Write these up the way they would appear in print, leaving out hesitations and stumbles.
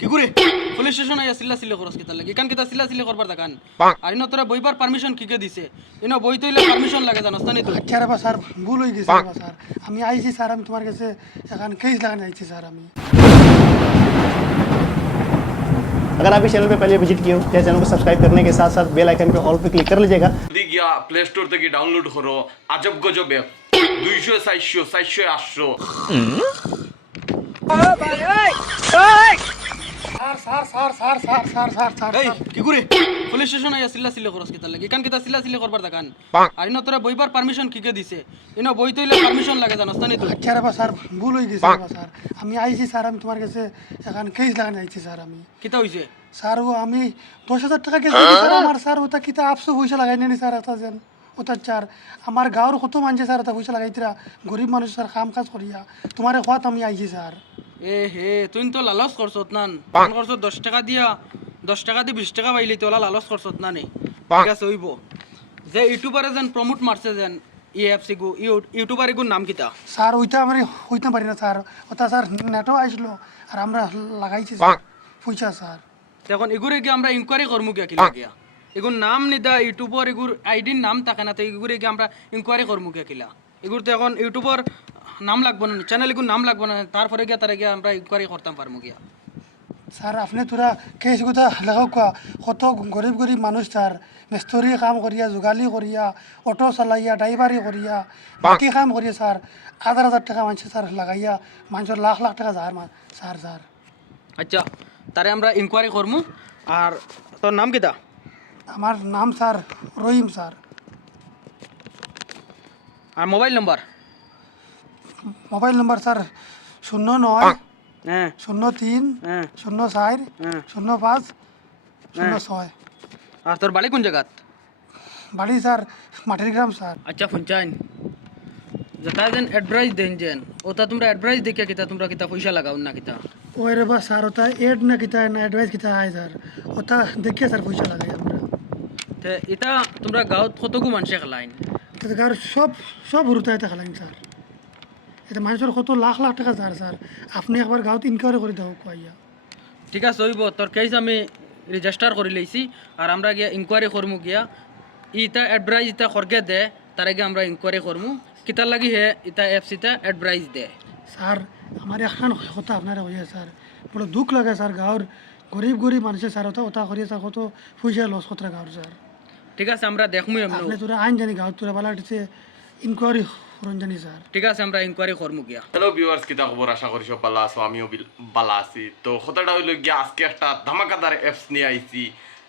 কি করে police station আইয়া চিল্লা চিল্লি করস কিতা লাগে? এখান কিতা চিল্লা চিল্লি করবার দেখান? আর ইনো তোরা বইবার পারমিশন কি কে দিছে? ইনো বই তৈলে পারমিশন লাগে জানোস না নি তুই? আচ্ছা রে বা স্যার, ভুল হয়ে গেছে রে বা স্যার। আমি আইছি স্যার, আমি তোমার কাছে এখন কেস লাগানো আইছি স্যার আমি। अगर आप इस चैनल पे पहले विजिट किए हो तो चैनल को सब्सक्राइब करने के साथ साथ बेल आइकन पे ऑल पे क्लिक कर लीजिएगा। যদি গিয়া প্লে স্টোর থেকে ডাউনলোড করো আজব গজব app 200 400 400 800 sir sir sir sir sir sir sir এই কি করে পুলিশ স্টেশন আইয়া চিল্লা চিল্লি করস কিতা লাগে? এখান কিতা চিল্লা চিল্লি করবার দেখান? আর ইনো তোরা বইবার পারমিশন কি কে দিছে? ইনো বই তৈলে পারমিশন লাগে জানোস না নি তুই? আচ্ছা রে বা স্যার, ভুল হয়ে গেছে রে বা স্যার। আমি আইছি স্যার, আমি তোমার কাছে এখন কেস লাগানো আইছি স্যার আমি। কিতা হইছে? স্যার ও আমি 10,000 টাকা কেস দিয়েছি স্যার আমার। স্যার ওটা কিতা আপসো পয়সা লাগাই নেনি স্যার, এটা যেন ওটা চার আমার গাঁৱৰ কত মানছে স্যার এটা পয়সা লাগাইতিরা, গরিব মানুষ স্যার কাম কাজ করিয়া তোমারে খোয়াত আমি আইছি স্যার। এ হে তুই তো লালচ করছত নান পান করছত 10 টাকা দিয়া 10 টাকা দি 20 টাকা পাইলি তোলা লালচ করছত না নি? ঠিক আছে হইব যে ইউটিউবারে যেন প্রমোট মারছে যেন ইএফসি গু ইউটিউবারে গুর নাম কিতা? স্যার ওইটা আমি হইতে পারি না স্যার, ওটা স্যার নেটও আইসলো আর আমরা লাগাইছি স্যার পয়সা স্যার। এখন এগুরে গিয়ে আমরা ইনকোয়ারি করমু গিয়া কি লাগিয়া? এগুর নাম নিদা ইউটিউবর এগুর আইডির নাম থাকে না, তো এগুরে গিয়ে আমরা ইনকোয়ারি করমু গিয়া কিলা? এগুর তো এখন ইউটিউবর নাম লাগবো না, চ্যানেল এগুর নাম লাগবো না, তারপরে গিয়া তারা গিয়া আমরা ইনকোয়ারি করতাম পারমু গিয়া। স্যার আপনি তোরা কেস কথা লাগাও কোয়া, কত গরিব গরিব মানুষ স্যার মিস্ত্রি কাম করিয়া, যোগালি করিয়া, অটো চালাইয়া, ড্রাইভারি করিয়া, বাকি কাম করিয়া স্যার 1,000 টাকা মানছে স্যার লাগাইয়া, মানুষের লাখ লাখ টাকা যায় স্যার। স্যার আচ্ছা তারে আমরা ইনকোয়ারি করমু। আর তোর নাম কিতা? আমার নাম স্যার রহিম স্যার। আর mobile number? Mobile number sir 09 হ্যাঁ 03 হ্যাঁ 04 হ্যাঁ 05 06। আর তোর বাড়ি কোন জায়গাত? বাড়ি স্যার মাটির গ্রাম স্যার। আচ্ছা পঞ্চায়েত যেটা যেন অ্যাডভাইস দেন যেন ওটা তোমরা অ্যাডভাইস দেখে কিতা তোমরা কিতা পয়সা লাগাও না কিতা? ওই রে বা স্যার ওটা এড না কিতা না অ্যাডভাইস কিতা আয় স্যার, ওটা দেখিয়ে স্যার পয়সা লাগাই আমরা। তে এটা তোমরা গাঁৱত কতগু মানুষে খেলাইন? আর সব সব হুরুতা এটা খেলাইন স্যার। এটা মানুষের কত লাখ লাখ টাকা স্যার। স্যার আপনি একবার গাঁৱত ইনকোয়ারি করে দেবো কইয়া। ঠিক আছে হইব, তোর কেস আমি রেজিস্টার করে লইছি আর আমরা গিয়া ইনকোয়ারি করমু গিয়া। ইটা অ্যাডভাইস ইটা খরগে দে তার আগে আমরা ইনকোয়ারি করমু কিতার লাগি হে ইটা অ্যাপস ইটা অ্যাডভাইস দে। স্যার আমার এখন কথা আপনারা হইয়া স্যার, বড় দুঃখ লাগে স্যার। গাঁৱৰ গরিব গরিব মানুষের স্যার ওটা ওটা করিয়া স্যার কত পয়সা লস কতটা গাঁৱৰ স্যার। ঠিক আছে আমরা দেখমু এমন। আপনি তোরা আইন জানি গাঁৱত তোরা বালা দিতে ইনকোয়ারি করুন জানি স্যার। ঠিক আছে আমরা ইনকোয়ারি করমু গিয়া। হ্যালো ভিউয়ার্স, কিতা খবর? আশা করি সব ভালো আছো, আমিও ভালো আছি। তো কথাটা হইলো গিয়া আজকে একটা ধামাকাদার অ্যাপস নিয়ে আইছি।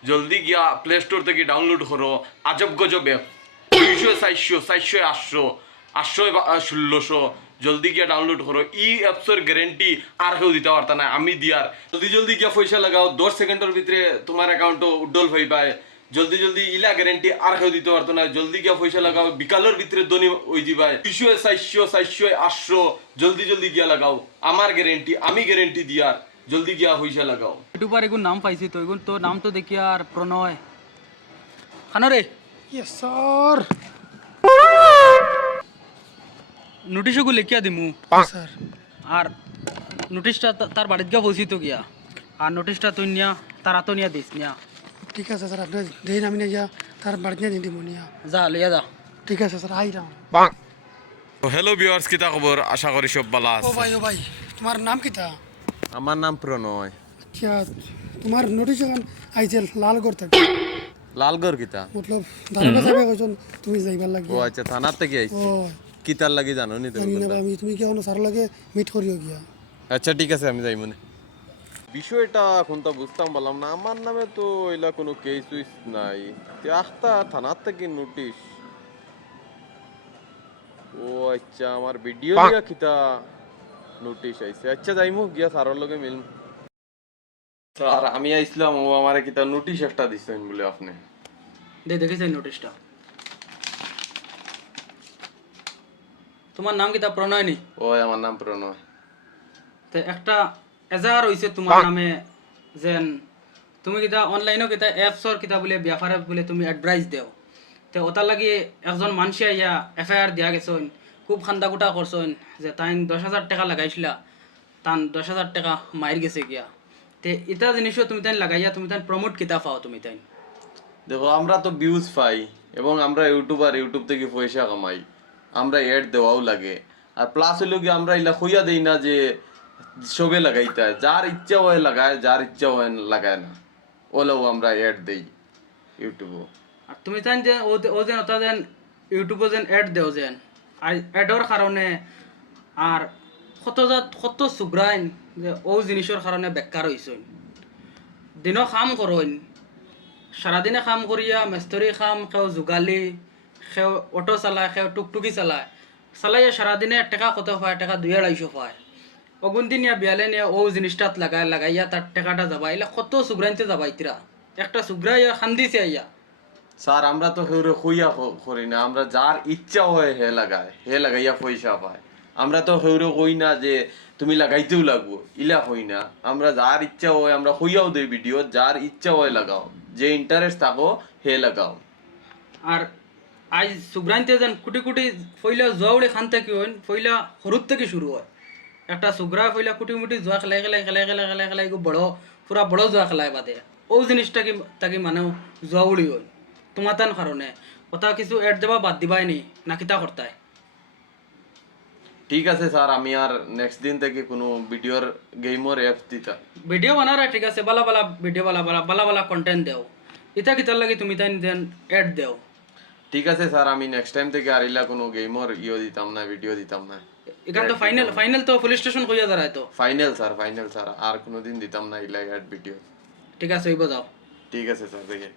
জলদি গিয়া প্লে স্টোর থেকে ডাউনলোড করো আজব গজব অ্যাপ 200 400 400 800 800 1600। জলদি গিয়া ডাউনলোড করো। অ্যাপসের গ্যারেন্টি আর কেউ দিতে পারতা না, আমি দিয়ার। জলদি জলদি গিয়া পয়সা লাগাও, 10 সেকেন্ডের ভিতরে তোমার অ্যাকাউন্টও উড্ডল হয়ে পায়। জলদি জলদি ইলা গ্যারেন্টি আর কেউ দিতে পারতো না। জলদি গিয়া পয়সা লাগাও, বিকালের ভিতরে দনি ওই দিবাই 200 400 400 800। জলদি জলদি গিয়া লাগাও, আমার গ্যারেন্টি, আমি গ্যারেন্টি দিয়ার। জলদি গিয়া পয়সা লাগাও। ইউটিউবার এগুন নাম পাইছি তো এগুন তো নাম তো দেখি আর প্রণয় খানো রে। Yes sir. নোটিশগুলো লিখিয়া দিমু স্যার আর নোটিশটা তার বাড়িত গিয়া পৌঁছি তো গিয়া আর নোটিশটা তুই নিয়া তার হাতও নিয়া দিস নিয়া। ঠিক আছে স্যার, আপনি দেন আমি নিয়ে তার বাড়িতে নিয়ে দিব নিয়া। যা লইয়া যা। ঠিক আছে sir, I Ram. Hello viewers, কিতা খবর? আশা করি সব ভালো ও আছে। ভাই তোমার নাম কিতা? আমার নাম প্রণয়। আচ্ছা তোমার নোটিশ এখন আইছে লালগড় থেকে, লালগড় কিতা? মতলব দারোগা সাহেব কইছেন তুমি যাইবার লাগি। ও আচ্ছা, থানার থেকে ও আইছি। কিতার লাগি জানো নি জানি তুমি? না আমি, তুমি কি এখন স্যার লাগে মিট করিও গিয়া? আচ্ছা ঠিক আছে, আমি যাই মনে। বিষয়টা এখন তো বুঝতাম পারলাম না। আমার নামে তো এলা কোনো কেস উইস নাই। আখতা থানার থেকে নোটিশ। ও আচ্ছা, আমার ভিডিও দিয়া কিতা নোটিশ আইছে। আচ্ছা যাইমু গিয়া স্যারের লগে মিলম। স্যার আমি আইছিলাম, ও আমারে কিতা নোটিশ একটা দিছেন বলে আপনি। দেখেছেন নোটিশটা? তোমার নাম কিতা? প্রণয় নি? ওই আমার নাম প্রণয়। তো একটা এজাহার হইছে তোমার নামে যেন তুমি কিতা অনলাইনও কিতা অ্যাপসর কিতা বলে ব্যাপারে বলে তুমি অ্যাডভাইস দেও। তো ওটার লাগি একজন মানুষে ইয়া এফআইআর দিয়া গেছেন খুব খান্দাকুটা করছেন যে তাই 10,000 টাকা লাগাইছিলা তান 10,000 টাকা মাইর গেছে গিয়া তে এটা জিনিসও তুমি তাই লাগাইয়া তুমি তাই প্রমোট কিতা পাও তুমি তাই দেখো আমরা তো ভিউজ পাই এবং আমরা ইউটিউবার ইউটিউব থেকে পয়সা কামাই আমরা এড দেওয়াও লাগে আর প্লাস হইলো কি আমরা ইলা খুইয়া দেই না যে সবে লাগাইতে হয়। যার ইচ্ছা হয় লাগায় যার ইচ্ছা হয় লাগায় না ওলাও আমরা এড দেই ইউটিউবে। আর তুমি তাই যে ও যেন ওটা যেন ইউটিউবে যেন এড দেও যেন আর এডর কারণে আর কত সুগ্রাইন যে ও জিনিসের কারণে বেকার হইছেন দিনও কাম করইন সারাদিনে কাম করিয়া মেস্তরি কাম কেউ যোগালি কেউ অটো চালায় কেউ টুকটুকি চালাইয়া সারাদিনে টাকা কত পায় টাকা 2-250 পায় অগুন দিনিয়া বিয়ালে নিয়ে ও জিনিসটাত লাগাইয়া তার টাকাটা যাবা এলা কত সুগ্রাইনতে যাবা ইতিরা একটা সুগ্রাইয়া খান্দিছে আইয়া স্যার আমরা তো হেউরে খুইয়া করি না আমরা যার ইচ্ছা হয় হে লাগাইয়া পয়সা পায়। আমরা তো হেউরে কই না যে তুমি লাগাইতেও লাগবো ইলা হই না আমরা যার ইচ্ছা হয় আমরা খুইয়াও দেই ভিডিও যার ইচ্ছা হয় লাগাও যে ইন্টারেস্ট থাকো হে লাগাও। আর আজ সুগ্রাইনতে যেন কুটি কুটি ফইলা জোয়াউড়ে খান থেকে হইন ফইলা সরুত থেকে শুরু হয় একটা সুগ্রা ফইলা কুটি মুটি জোয়া খেলাই বড় পুরা বড় জোয়া খেলায় বাদে ও জিনিসটা কি তাকে মানেও জোয়াউড়ি হয় তোমার তান কারণে কথা কিছু এড দেবা বাদ দিবাই নি না কিতা করতায়। ঠিক আছে স্যার আমি আর নেক্সট দিন থেকে কোনো ভিডিওর গেমর অ্যাপস দিতা ভিডিও বানারা ঠিক আছে বালা বালা ভিডিও বালা কন্টেন্ট দেও ইতা কিতার লাগি তুমি তাই দেন এড দেও। ঠিক আছে স্যার আমি নেক্সট টাইম থেকে আর ইলা কোনো গেমর দিতাম না ভিডিও দিতাম না। এখান তো ফাইনাল তো পুলিশ স্টেশন কইয়া দাঁড়ায় তো ফাইনাল স্যার আর কোনোদিন দিতাম না ইলা অ্যাড ভিডিও। ঠিক আছে ওই যাও। ঠিক আছে স্যার দেখে